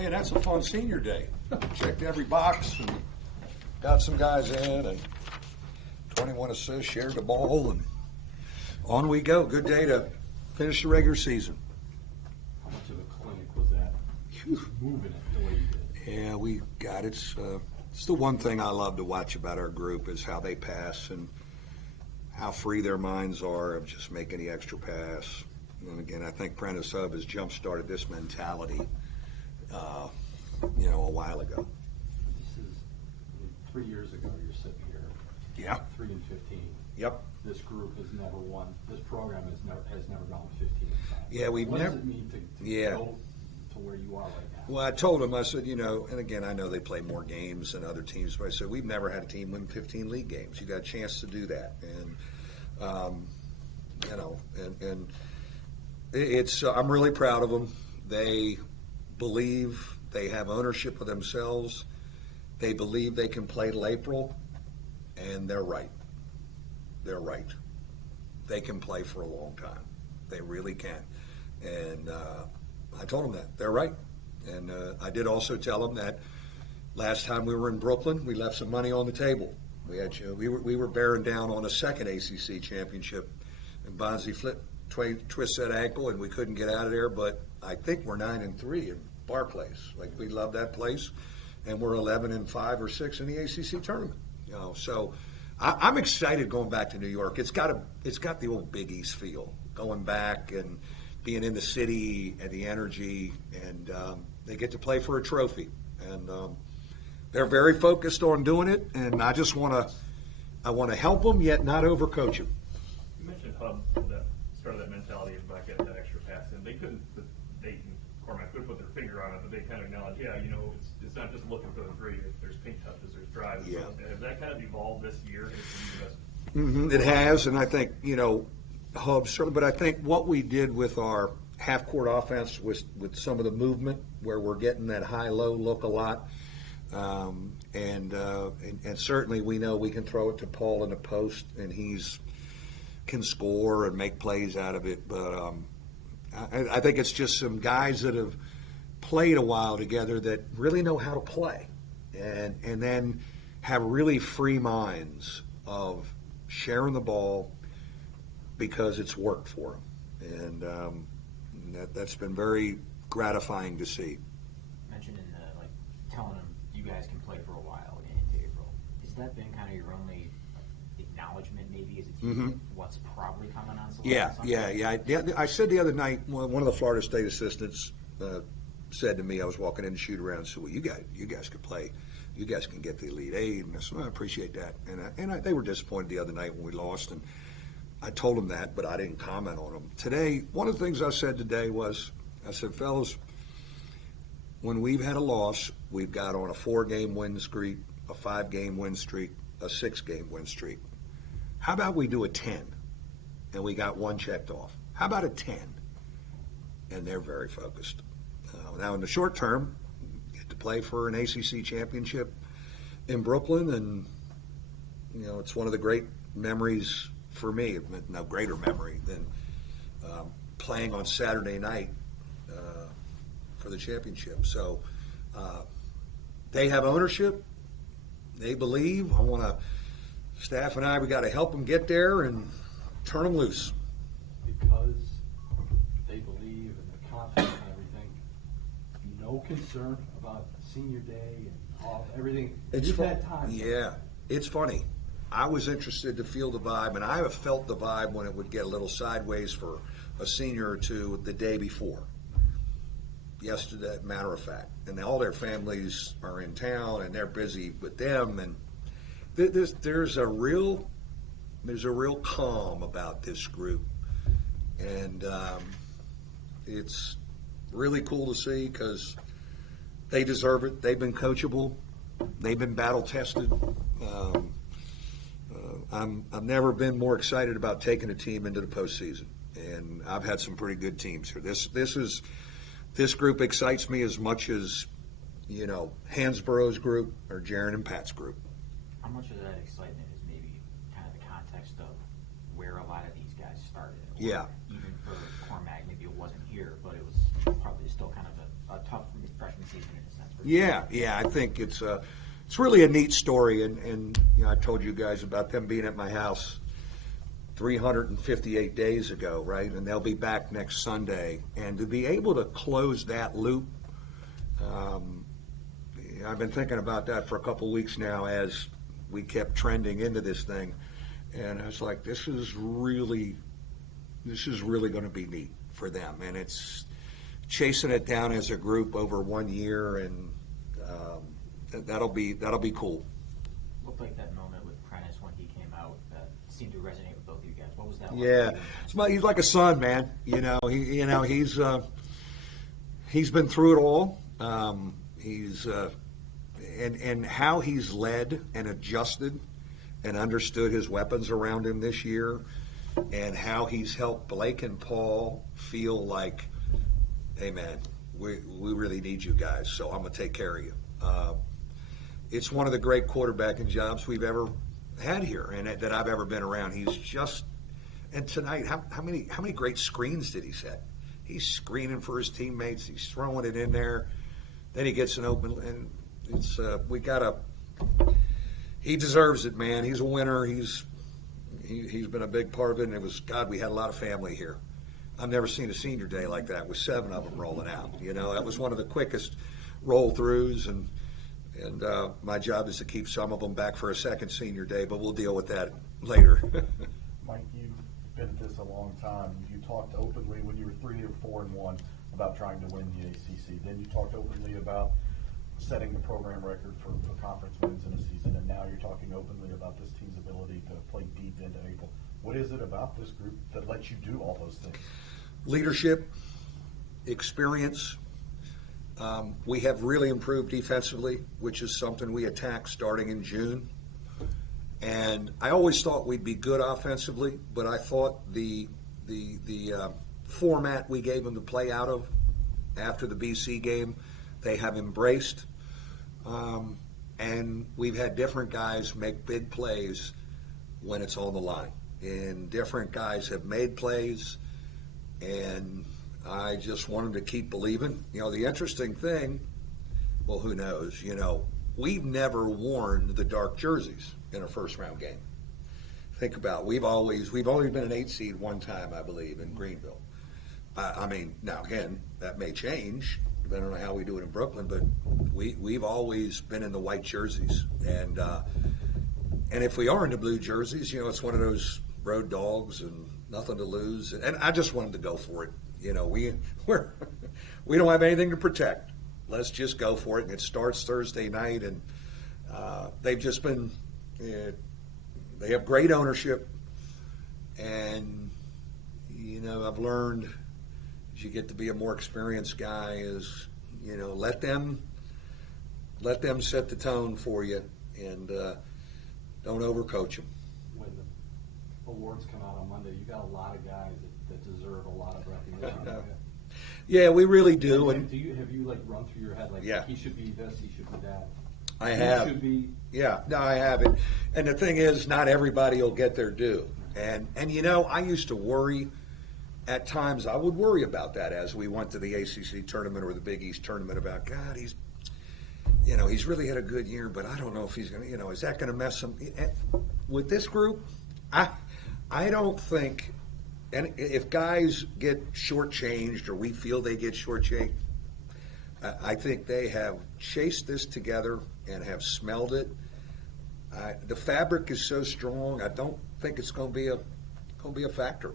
Man, that's a fun senior day. Checked every box and got some guys in, and 21 assists, shared the ball, and on we go. Good day to finish the regular season. How much of a clinic was that? Moving it the way you did. Yeah, we got it. It's the one thing I love to watch about our group is how they pass and how free their minds are of just making the extra pass. And again, I think Prentice Hub has jump-started this mentality, a while ago. This is 3 years ago. You're sitting here. Yeah. 3-15. Yep. This group has never won. This program has never gone 15. Yeah, we've what never. What does it mean to go to where you are right now? Well, I told him, I said, and again, I know they play more games than other teams, but I said, we've never had a team win 15 league games. You got a chance to do that. And, and it's, I'm really proud of them. They believe they have ownership of themselves. They believe they can play till April, and they're right. They're right. They can play for a long time. They really can. And I told them that. They're right. And I did also tell them that last time we were in Brooklyn, we left some money on the table. We were bearing down on a second ACC championship, and Bonzi twist that ankle, and we couldn't get out of there. But I think we're 9-3 in Barclays. Like, we love that place, and we're 11-5 or 6 in the ACC tournament. So I'm excited going back to New York. It's got the old Big East feel, going back and being in the city and the energy, and they get to play for a trophy, and they're very focused on doing it. And I just want to help them, yet not overcoach them. You mentioned Hub that started that mentality of back at that extra pass, and they couldn't. Dayton, Cormac could put their finger on it, but they kind of acknowledge, it's not just looking for the three. There's pink touches, there's drives. Yeah. Has that kind of evolved this year? It has, and I think Hub certainly. But I think what we did with our half-court offense with some of the movement, where we're getting that high-low look a lot, and certainly we know we can throw it to Paul in the post, and can score and make plays out of it. But I think it's just some guys that have played a while together that really know how to play, and then have really free minds of sharing the ball because it's worked for them, and that's been very gratifying to see. Mentioned in telling them you guys can play for a while into April. Has that been kind of your only acknowledgement, maybe, as a team, what's probably coming on? Yeah. I said the other night, one of the Florida State assistants said to me, I was walking in to shoot around, and said, well, you guys could play. You guys can get the Elite Eight. And I said, well, I appreciate that. And they were disappointed the other night when we lost, and I told them that, but I didn't comment on them. Today, one of the things I said today was, I said, fellas, when we've had a loss, we've got on a 4-game win streak, a 5-game win streak, a 6-game win streak. How about we do a 10, and we got one checked off? How about a 10? And they're very focused. Now, in the short term, get to play for an ACC championship in Brooklyn, and it's one of the great memories for me. No greater memory than playing on Saturday night for the championship. So they have ownership. They believe. I want to. Staff and we got to help them get there and turn them loose. Because they believe and they're confident and everything, no concern about senior day and everything. It's that time. Yeah, it's funny. I was interested to feel the vibe, and I have felt the vibe when it would get a little sideways for a senior or two the day before. Yesterday, matter of fact. And all their families are in town, and they're busy with them, and there's a real calm about this group, and it's really cool to see because they deserve it. They've been coachable, they've been battle tested. I've never been more excited about taking a team into the postseason, and I've had some pretty good teams here. This group excites me as much as Hansborough's group or Jaron and Pat's group. How much of that excitement is maybe kind of the context of where a lot of these guys started? Yeah. Even for Cormac, maybe it wasn't here, but it was probably still kind of a tough freshman season Yeah, I think it's really a neat story, and I told you guys about them being at my house 358 days ago, right? And they'll be back next Sunday, and to be able to close that loop, I've been thinking about that for a couple of weeks now as we kept trending into this thing, and I was like, this is really going to be neat for them, and it's chasing it down as a group over 1 year, and that'll be cool. Looked like that moment with Prentice when he came out seemed to resonate with both of you guys. What was that? Yeah, he's like a son, man. He's been through it all. And how he's led and adjusted and understood his weapons around him this year, and how he's helped Blake and Paul feel like, hey man, we really need you guys, so I'm going to take care of you. It's one of the great quarterbacking jobs we've ever had here, and that I've ever been around. He's just, and tonight, how many great screens did he set? He's screening for his teammates. He's throwing it in there. Then he gets an open, and it's he deserves it, man. He's a winner. He's been a big part of it, and it was, God, we had a lot of family here. I've never seen a senior day like that with 7 of them rolling out. That was one of the quickest roll-throughs, and my job is to keep some of them back for a second senior day, but we'll deal with that later. Mike, you've been at this a long time. You talked openly when you were 3 or 4-1 about trying to win the ACC. Then you talked openly about setting the program record for conference wins in a season, and now you're talking openly about this team's ability to play deep into April. What is it about this group that lets you do all those things? Leadership, experience. We have really improved defensively, which is something we attack starting in June. And I always thought we'd be good offensively, but I thought the format we gave them to play out of after the BC game, they have embraced. And we've had different guys make big plays when it's on the line. And different guys have made plays, and I just want them to keep believing. The interesting thing, well, who knows? We've never worn the dark jerseys in a first-round game. Think about it. We've only been an 8 seed one time, I believe, in Greenville. Now again, that may change depending on how we do it in Brooklyn, but we've always been in the white jerseys, and if we are in the blue jerseys, it's one of those road dogs and nothing to lose, and I just want them to go for it. We don't have anything to protect. Let's just go for it, and it starts Thursday night, and they've just been. They have great ownership, and I've learned as you get to be a more experienced guy is let them set the tone for you, and don't overcoach them. When the awards come out on Monday, you got a lot of guys that deserve a lot of recognition. Yeah, we really do. And have you run through your head he should be this, he should be that? I have. He should be. Yeah, no, I have it. And the thing is, not everybody will get their due. And I used to worry. At times, I would worry about that as we went to the ACC tournament or the Big East tournament. About God, he's really had a good year, but I don't know if he's going to. Is that going to mess him? With this group, I don't think. And if guys get shortchanged or we feel they get shortchanged, I think they have chased this together and have smelled it. The fabric is so strong. I don't think it's going to be a factor.